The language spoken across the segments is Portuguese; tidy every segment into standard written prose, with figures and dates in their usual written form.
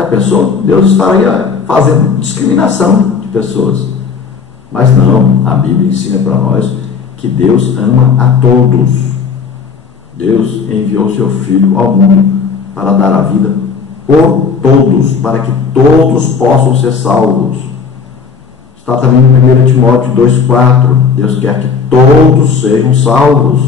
Já pensou? Deus estaria fazendo discriminação de pessoas. Mas não, a Bíblia ensina para nós que Deus ama a todos. Deus enviou seu Filho ao mundo para dar a vida por todos, para que todos possam ser salvos. Está também em 1 Timóteo 2,4. Deus quer que todos sejam salvos.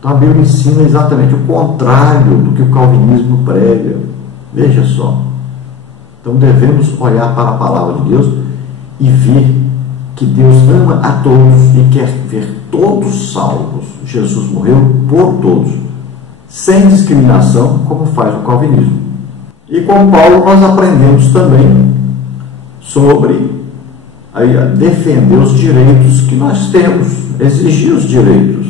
Então a Bíblia ensina exatamente o contrário do que o calvinismo prega. Veja só. Então devemos olhar para a palavra de Deus e ver que Deus ama a todos e quer ver todos salvos. Jesus morreu por todos, sem discriminação, como faz o calvinismo. E com Paulo nós aprendemos também sobre defender os direitos que nós temos, exigir os direitos.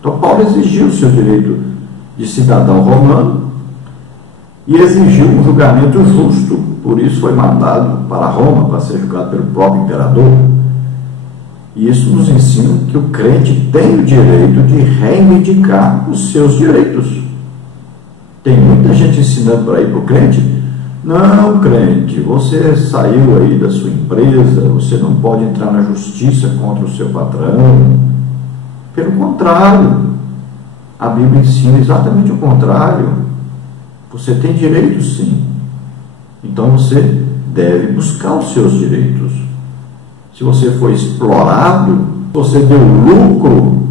Então Paulo exigiu o seu direito de cidadão romano e exigiu um julgamento justo, por isso foi mandado para Roma para ser julgado pelo próprio imperador. E isso nos ensina que o crente tem o direito de reivindicar os seus direitos. Tem muita gente ensinando por aí para o crente: não, crente, você saiu aí da sua empresa, você não pode entrar na justiça contra o seu patrão. Pelo contrário, a Bíblia ensina exatamente o contrário. Você tem direitos, sim. Então você deve buscar os seus direitos. Se você foi explorado, você deu lucro,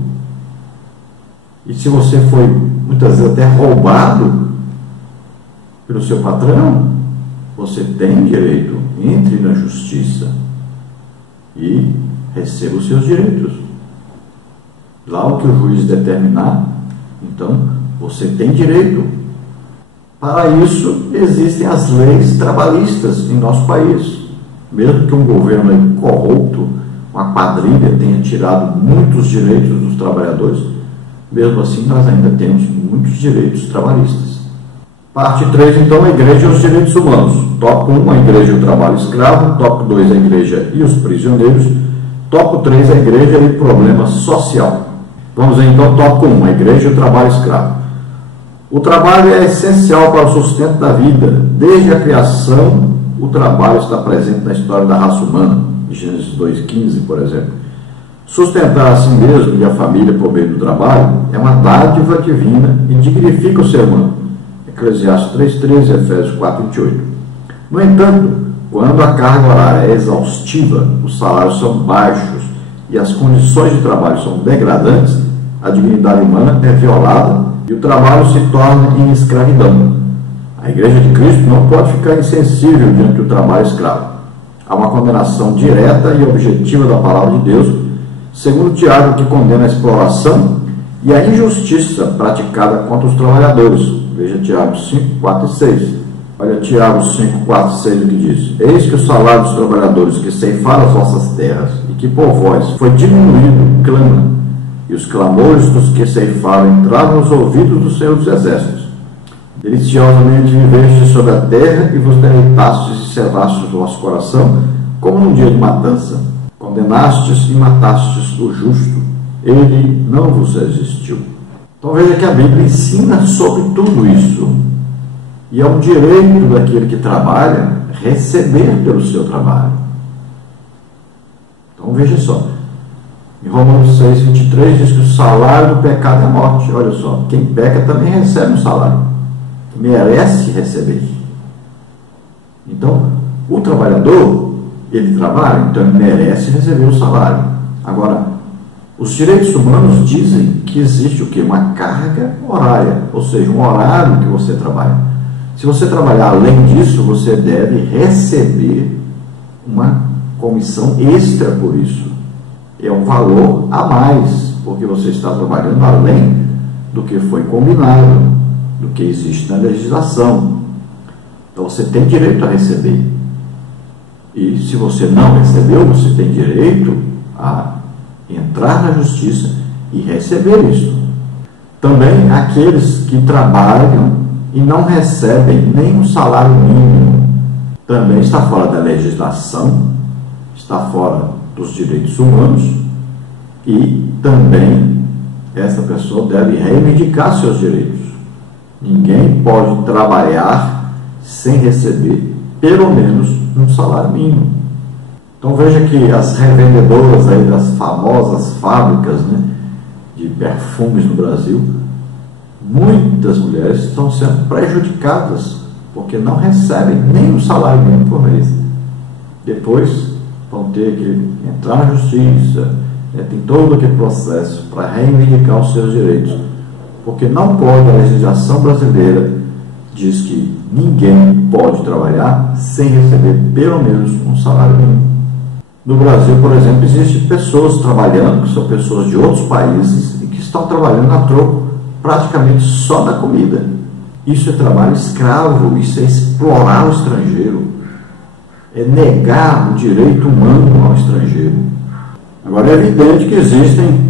e se você foi muitas vezes até roubado pelo seu patrão, você tem direito, entre na justiça e receba os seus direitos. Lá o que o juiz determinar, então você tem direito. Para isso existem as leis trabalhistas em nosso país. Mesmo que um governo corrupto, uma quadrilha, tenha tirado muitos direitos dos trabalhadores, mesmo assim nós ainda temos muitos direitos trabalhistas. Parte 3, então, a igreja e os direitos humanos. Tópico 1, a igreja e o trabalho escravo. Tópico 2, a igreja e os prisioneiros. Tópico 3, a igreja e o problema social. Vamos ver então tópico 1, a igreja e o trabalho escravo. O trabalho é essencial para o sustento da vida. Desde a criação, o trabalho está presente na história da raça humana. Gênesis 2,15, por exemplo. Sustentar a si mesmo e a família por meio do trabalho é uma dádiva divina e dignifica o ser humano. Eclesiastes 3,13 e Efésios 4,28. No entanto, quando a carga horária é exaustiva, os salários são baixos e as condições de trabalho são degradantes, a dignidade humana é violada e o trabalho se torna em escravidão. A Igreja de Cristo não pode ficar insensível diante do trabalho escravo. Há uma condenação direta e objetiva da palavra de Deus, segundo Tiago, que condena a exploração e a injustiça praticada contra os trabalhadores. Veja Tiago 5, 4 e 6. Olha Tiago 5, 4 e 6 o que diz: eis que o salário dos trabalhadores que ceifaram as vossas terras e que por vós foi diminuído, clama, e os clamores dos que ceifaram entraram nos ouvidos do Senhor dos Exércitos. Deliciosamente viveste sobre a terra e vos deleitastes e servastes o vosso coração, como num dia de matança. Condenastes e matastes o justo, ele não vos resistiu. Então veja que a Bíblia ensina sobre tudo isso. E é um direito daquele que trabalha receber pelo seu trabalho. Então veja só. Em Romanos 6, 23 diz que o salário do pecado é a morte. Olha só, quem peca também recebe um salário. Merece receber. Então, o trabalhador, ele trabalha, então ele merece receber o salário. Agora, os direitos humanos dizem que existe o quê? Uma carga horária, ou seja, um horário que você trabalha. Se você trabalhar além disso, você deve receber uma comissão extra por isso. É um valor a mais, porque você está trabalhando além do que foi combinado, do que existe na legislação. Então você tem direito a receber. E se você não recebeu, você tem direito a entrar na justiça e receber isso. Também aqueles que trabalham e não recebem nem um salário mínimo, também está fora da legislação, está fora dos direitos humanos, e também essa pessoa deve reivindicar seus direitos. Ninguém pode trabalhar sem receber pelo menos um salário mínimo. Então veja que as revendedoras aí das famosas fábricas, né, de perfumes no Brasil, muitas mulheres estão sendo prejudicadas porque não recebem nem um salário mínimo por mês. Depois vão ter que entrar na justiça, tem todo aquele processo para reivindicar os seus direitos, porque não pode, a legislação brasileira diz que ninguém pode trabalhar sem receber pelo menos um salário mínimo. No Brasil, por exemplo, existem pessoas trabalhando, que são pessoas de outros países, e que estão trabalhando a troco praticamente só da comida. Isso é trabalho escravo, isso é explorar o estrangeiro, é negar o direito humano ao estrangeiro. Agora, é evidente que existem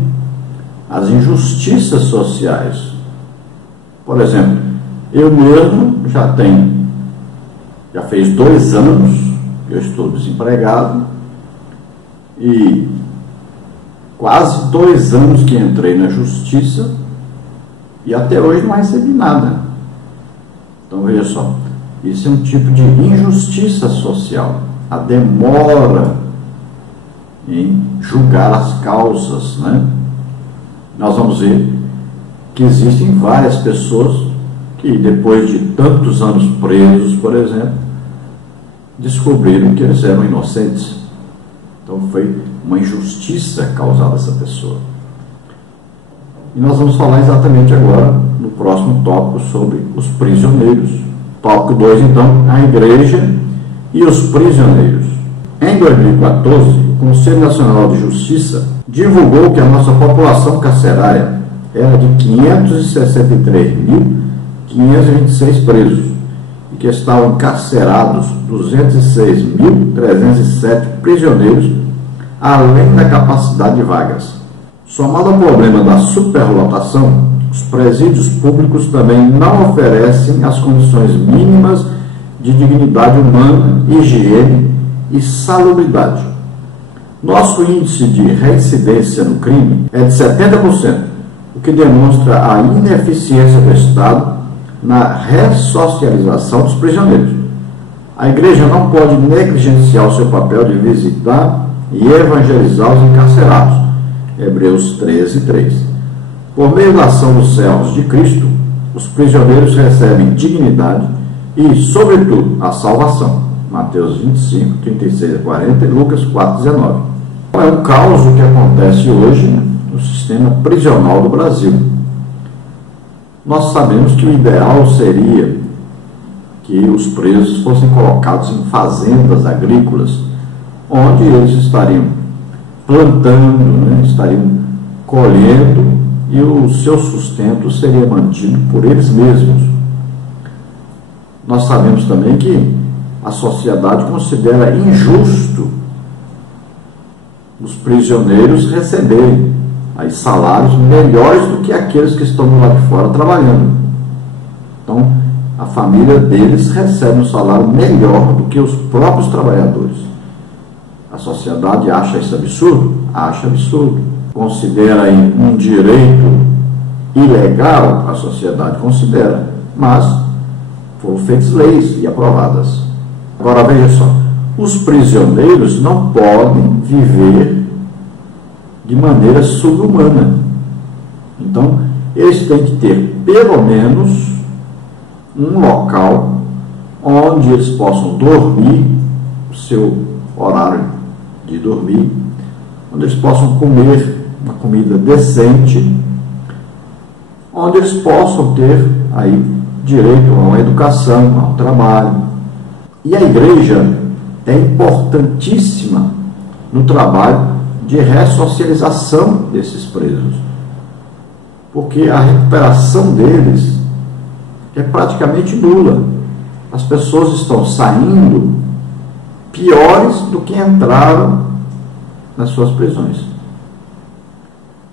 as injustiças sociais. Por exemplo, eu mesmo já fez 2 anos que eu estou desempregado, e quase 2 anos que entrei na justiça e até hoje não recebi nada. Então veja só, isso é um tipo de injustiça social, a demora em julgar as causas, né? Nós vamos ver que existem várias pessoas que depois de tantos anos presos, por exemplo, descobriram que eles eram inocentes. Então foi uma injustiça causada a essa pessoa. E nós vamos falar exatamente agora, no próximo tópico, sobre os prisioneiros. Tópico 2, então, a igreja e os prisioneiros. Em 2014, o Conselho Nacional de Justiça divulgou que a nossa população carcerária era de 563.526 presos e que estavam encarcerados 206.307 prisioneiros, além da capacidade de vagas. Somado ao problema da superlotação, os presídios públicos também não oferecem as condições mínimas de dignidade humana, higiene e salubridade. Nosso índice de reincidência no crime é de 70%, o que demonstra a ineficiência do Estado na ressocialização dos prisioneiros. A igreja não pode negligenciar o seu papel de visitar e evangelizar os encarcerados. Hebreus 13:3. Por meio da ação dos servos de Cristo, os prisioneiros recebem dignidade e, sobretudo, a salvação. Mateus 25, 36 a 40 e Lucas 4:19. É um caos o que acontece hoje no sistema prisional do Brasil. Nós sabemos que o ideal seria que os presos fossem colocados em fazendas agrícolas, onde eles estariam plantando, né, estariam colhendo, e o seu sustento seria mantido por eles mesmos. Nós sabemos também que a sociedade considera injusto os prisioneiros receberem aí salários melhores do que aqueles que estão lá de fora trabalhando. Então, a família deles recebe um salário melhor do que os próprios trabalhadores. A sociedade acha isso absurdo? Acha absurdo. Considera aí um direito ilegal? A sociedade considera, mas foram feitas leis e aprovadas. Agora veja só, os prisioneiros não podem viver de maneira subhumana. Então, eles têm que ter pelo menos um local onde eles possam dormir, o seu horário de dormir, onde eles possam comer uma comida decente, onde eles possam ter aí direito a uma educação, a um trabalho. E a igreja é importantíssima no trabalho de ressocialização desses presos, porque a recuperação deles é praticamente nula. As pessoas estão saindo piores do que entraram nas suas prisões.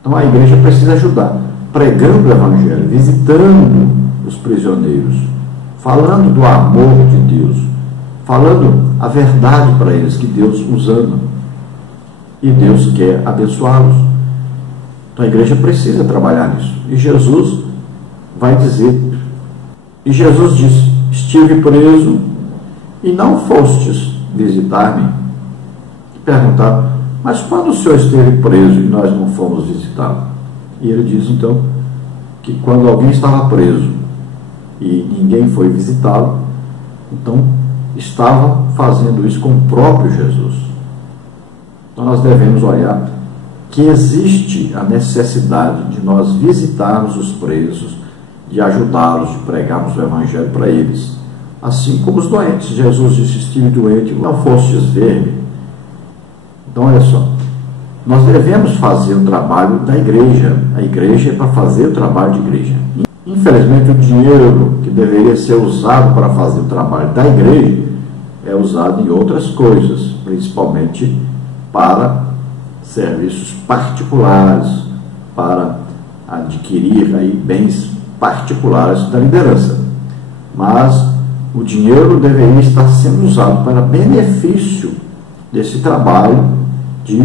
Então a igreja precisa ajudar, pregando o evangelho, visitando os prisioneiros, falando do amor de Deus, falando a verdade para eles, que Deus os ama e Deus quer abençoá-los. Então a igreja precisa trabalhar nisso. E Jesus vai dizer, e Jesus disse: estive preso e não fostes visitar-me. Perguntaram: mas quando o Senhor esteve preso e nós não fomos visitá-lo? E ele diz então que quando alguém estava preso e ninguém foi visitá-lo, então estavam fazendo isso com o próprio Jesus. Então nós devemos olhar que existe a necessidade de nós visitarmos os presos, de ajudá-los, de pregarmos o Evangelho para eles. Assim como os doentes. Jesus disse: estive doente, não fostes ver-me. Então olha só, nós devemos fazer o trabalho da igreja. A igreja é para fazer o trabalho de igreja. Infelizmente, o dinheiro que deveria ser usado para fazer o trabalho da igreja é usado em outras coisas, principalmente para serviços particulares, para adquirir aí bens particulares da liderança. Mas o dinheiro deveria estar sendo usado para benefício desse trabalho de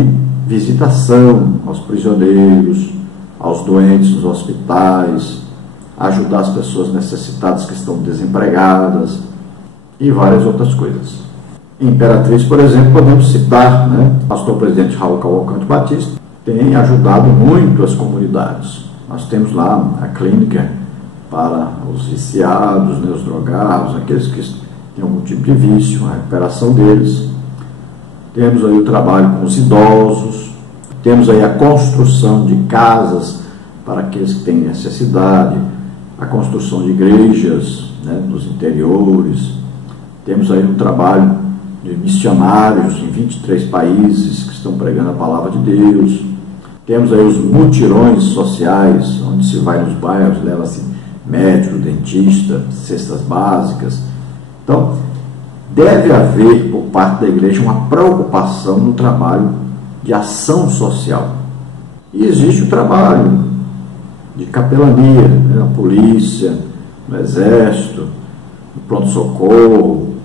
visitação aos prisioneiros, aos doentes nos hospitais, ajudar as pessoas necessitadas que estão desempregadas e várias outras coisas. Em Imperatriz, por exemplo, podemos citar, o pastor presidente Raul Cavalcante Batista tem ajudado muito as comunidades. Nós temos lá a clínica para os viciados, os drogados, aqueles que têm algum tipo de vício, a recuperação deles. Temos aí o trabalho com os idosos, temos aí a construção de casas para aqueles que têm necessidade, a construção de igrejas nos interiores. Temos aí um trabalho de missionários em 23 países que estão pregando a palavra de Deus. Temos aí os mutirões sociais, onde se vai nos bairros, leva-se médico, dentista, cestas básicas. Então, deve haver, por parte da igreja, uma preocupação no trabalho de ação social. E existe o trabalho de capelania, na polícia, no exército, no pronto-socorro,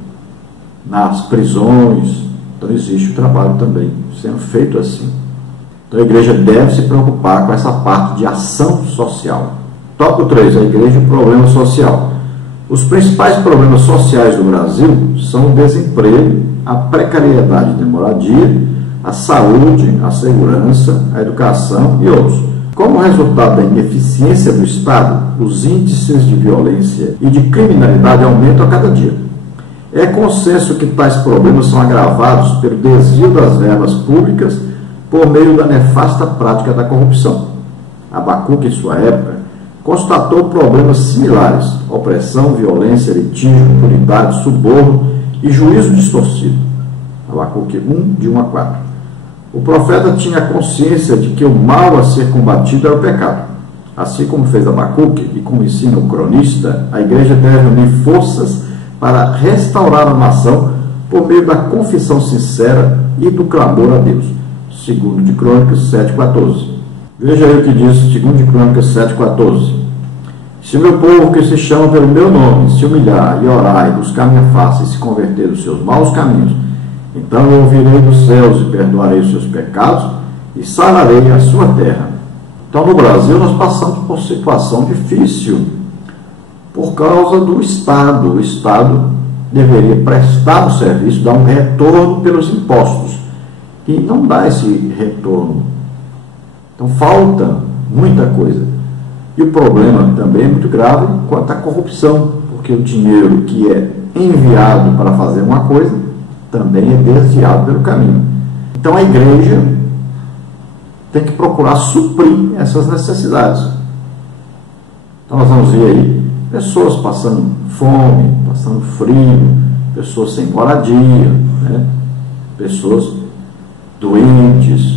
nas prisões. Então existe o trabalho também sendo feito assim. Então a igreja deve se preocupar com essa parte de ação social. Tópico 3, a igreja e o problema social. Os principais problemas sociais do Brasil são o desemprego, a precariedade de moradia, a saúde, a segurança, a educação e outros. Como resultado da ineficiência do Estado, os índices de violência e de criminalidade aumentam a cada dia. É consenso que tais problemas são agravados pelo desvio das verbas públicas por meio da nefasta prática da corrupção. Abacuque, em sua época, constatou problemas similares: opressão, violência, litígio, impunidade, suborno e juízo distorcido. Abacuque 1, de 1 a 4. O profeta tinha consciência de que o mal a ser combatido era o pecado. Assim como fez Abacuque e como ensina o cronista, a igreja deve unir forças para restaurar a nação por meio da confissão sincera e do clamor a Deus. 2 de Crônicas 7,14. Veja aí o que diz 2 de Crônicas 7,14. Se meu povo que se chama pelo meu nome se humilhar e orar e buscar minha face e se converter dos seus maus caminhos, então eu ouvirei dos céus e perdoarei os seus pecados e sararei a sua terra. Então no Brasil nós passamos por situação difícil por causa do Estado. O Estado deveria prestar o serviço, dar um retorno pelos impostos, e não dá esse retorno. Então falta muita coisa. E o problema também é muito grave quanto à corrupção, porque o dinheiro que é enviado para fazer uma coisa também é desviado pelo caminho. Então a igreja tem que procurar suprir essas necessidades. Então nós vamos ver aí pessoas passando fome, passando frio, pessoas sem moradia, pessoas doentes,